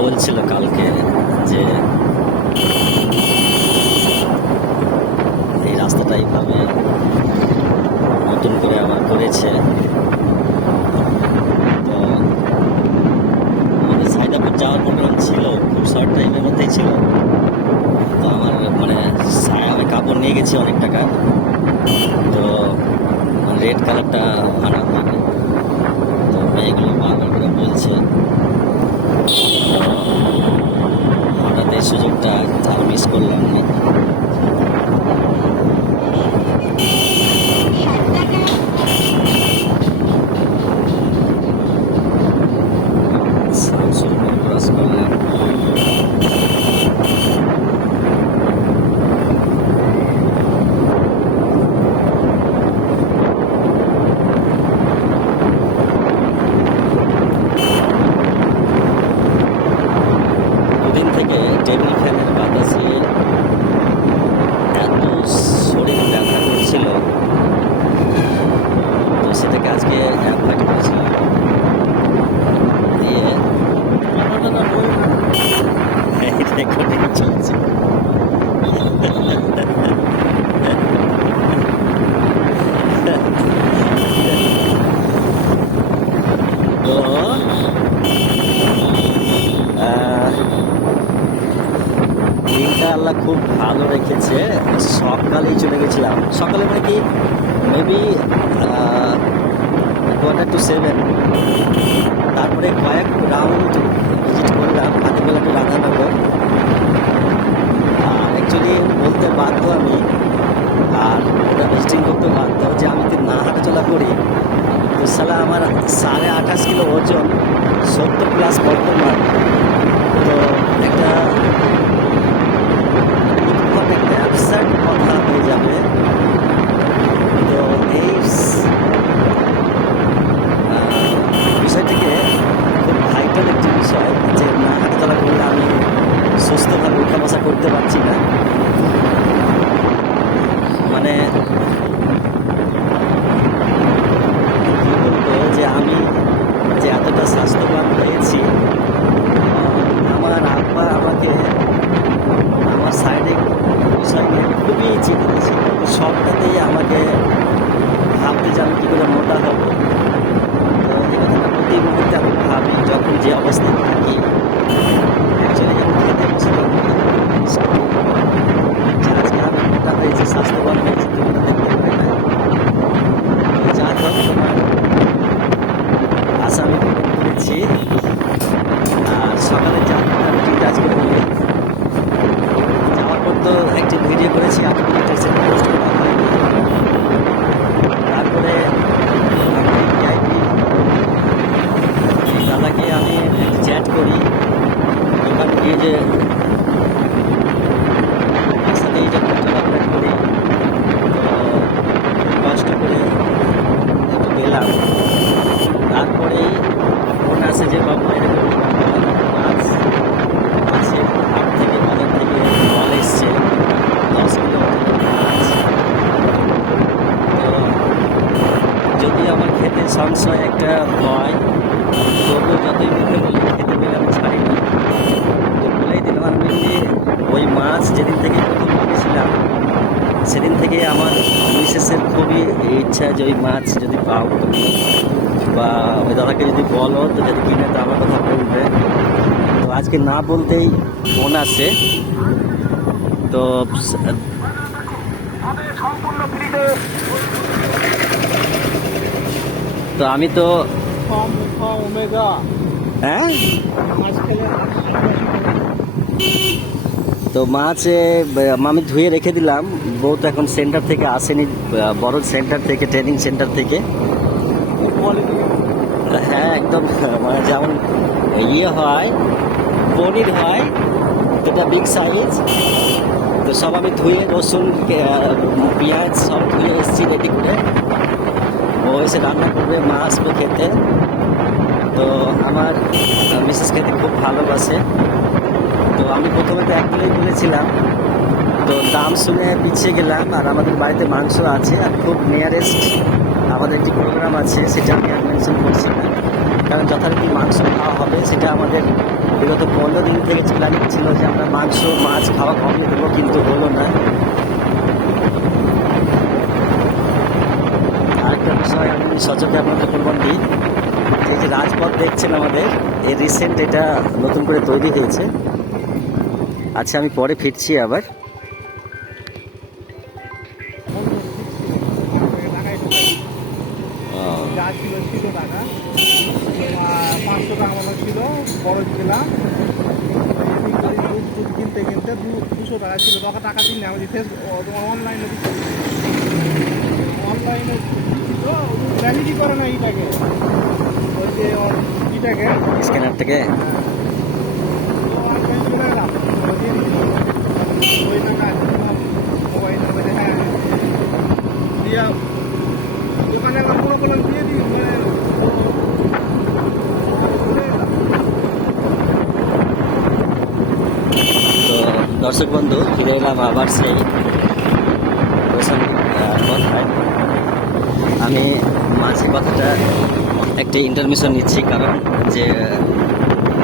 বলছিল কালকে যে এই রাস্তাটা এইভাবে নতুন করে আবার করেছে। তো আমাদের সাইদাপুর যাওয়ার প্রোগ্রাম ছিল, খুব শর্ট টাইমের মধ্যেই ছিল। তো আমার মানে আমি কাপড় নিয়ে গেছি অনেক টাকা, তো রেড কালারটা আনা হয়নি। তো মেয়েগুলো বারবার করে বলছে, তো হঠাৎ এই সুযোগটা আর মিস করলাম না। ক্রস করলাম। দুদিন থেকে টেবিল ফ্যানের বাতাসে এত শরীর ব্যথা করছিল, তো সেটাকে আজকে অ্যাভয়েড করেছিলাম। দিয়ে রেকর্ডিং চলছে। তো দিনটা আল্লাহ খুব ভালো রেখেছে। সকালেই চলে গেছিলাম, সকালে মানে কি মেবি 6:45। তারপরে কয়েক রাউন্ড ভিজিট করলাম হাতিবেলা টু রাধানগর। আর অ্যাকচুয়ালি বলতে বাধ্য আমি, আর ওটা ভিজিটিং করতে বাধ্য যে আমি যদি না হাঁটাচলা করি তো সালা আমার 28.5 কিলো ওজন, 70+ বর্তমান। তো একটা উদ্ভট একটা অ্যাবসার্ড কথা হয়ে যাবে। তো এই বিষয়টিকে খুব ভাইটাল একটি বিষয়, যে না হাঁটাচলা করলে আমি সুস্থভাবে উঠা বসা করতে পারছি না। মানে কি বলবো, যে আমি যে এতটা স্বাস্থ্যবান হয়েছি, আমার আব্বা আমাকে আমার সাইডে বিষয় নিয়ে খুবই চিন্তিত ছিল। সবটাতেই আমাকে ভাবতে যে আমি কী করে মোটা হব। তো এই কথাটা প্রতি মুহূর্তে আমি ভাবি যখন যে অবস্থায় থাকি। অ্যাকচুয়ালি যখন খেতে বসে তখন যে আজকে আমি মোটা হয়েছি, স্বাস্থ্যবান হয়েছি, তুমি তো দেখতে পাবে না। তো যা হোক, তোমার আশা আমি পূরণ করেছি। আর সকালে যাওয়ার রুটিনটা আজকে বলি। যাওয়ার পর তো একটি ভিডিও করেছি, আপনাদের কাছে পোস্ট করা হয়নি। তারপরে দাদাকে আমি চ্যাট করি, দোকান গিয়ে যে একসাথে এই যে চলাফেরা করি, তো কষ্ট করে একটু পেলাম। তারপরেই ফোন আসে যে বাবু এরকম মাছ মাছের হাট থেকে, বাজার থেকে জল এসছে 10 কিলো মাছ। তো যদি আমার খেতে সংশয় একটা ভয়, তবুও যতই মুখে বলি খেতে পেলে আমি ছাড়ি না। তো বলেই দিলাম। আর মেনলি ওই মাছ যেদিন থেকে প্রথম কিনেছিলাম, সেদিন থেকে আমার মিসেসের খুবই ইচ্ছা যে ওই মাছ যদি পাও বা ওই দাদাকে যদি বলো তো যদি কিনে তো আমার কথা বলবে। তো আজকে না বলতেই ফোন আসে। তো তো আমি তো হ্যাঁ, তো মাছ আমি ধুয়ে রেখে দিলাম। বউ তো এখন সেন্টার থেকে আসেনি, বড় সেন্টার থেকে, ট্রেনিং সেন্টার থেকে। হ্যাঁ একদম, মানে যেমন ইয়ে হয়, পনির হয়, এটা বিগ সাইজ। তো সব আমি ধুয়ে, রসুন পেঁয়াজ সব ধুয়ে এসেছি রেডি করে। ও এসে রান্না করবে, মা আসবে খেতে। তো আমার মিসেস খেতে খুব ভালোবাসে। তো আমি প্রথমে তো 1 কিলোই বলেছিলাম, তো দাম শুনে পিছিয়ে গেলাম। আর আমাদের বাড়িতে মাংস আছে, আর খুব নিয়ারেস্ট আমাদের একটি প্রোগ্রাম আছে, সেটা আমি আর মেনশন করছি না, কারণ যথারীতি মাংস খাওয়া হবে, সেটা আমাদের বিগত 15 দিন থেকে প্ল্যানিং ছিল যে আমরা মাংস মাছ খাওয়া কমিয়ে দেবো, কিন্তু হলো না। আরেকটা বিষয় আমি সচকে আপনাদের প্রমাণ দিই, এই যে রাজপথ দেখছেন আমাদের, এই রিসেন্ট এটা নতুন করে তৈরি হয়েছে। আচ্ছা, আমি পরে ফিরছি আবার। যা ছিল ছিল টাকা, 500 টাকা মতো ছিল, বড় ছিলাম দুধ কিনতে কিনতে 200 টাকা ছিল, তখন টাকা দিন না, আমি তোমার অনলাইনে দিচ্ছি, অনলাইনে তো ভ্যালিডি করে না এইটাকে, ওই যে ইটাকে স্ক্যানার থেকে চলে গেলাম ওই টাকা মোবাইল নাম্বারে, হ্যাঁ দিয়া দোকানে আমার কোনো কোনো দিয়ে দিই তো দর্শক বন্ধু, ফিরে এলাম আবার সেই কথায়। আমি মাঝে কথাটা একটা ইন্টারমিশন নিচ্ছি, কারণ যে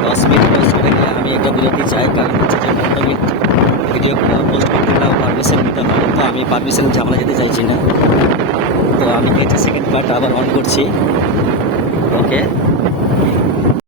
10 মিনিট পোস্ট করে গিয়ে আমি একটা বিরতি চাই, কারণ হচ্ছে যে 15 মিনিট ভিডিও পোস্ট করতে গেলেও পারমিশন নিতে হবে, তো আমি পারমিশনের ঝামেলা যেতে চাইছি না। তো আমি এটা সেকেন্ড পার্ট আবার অন করছি। ওকে।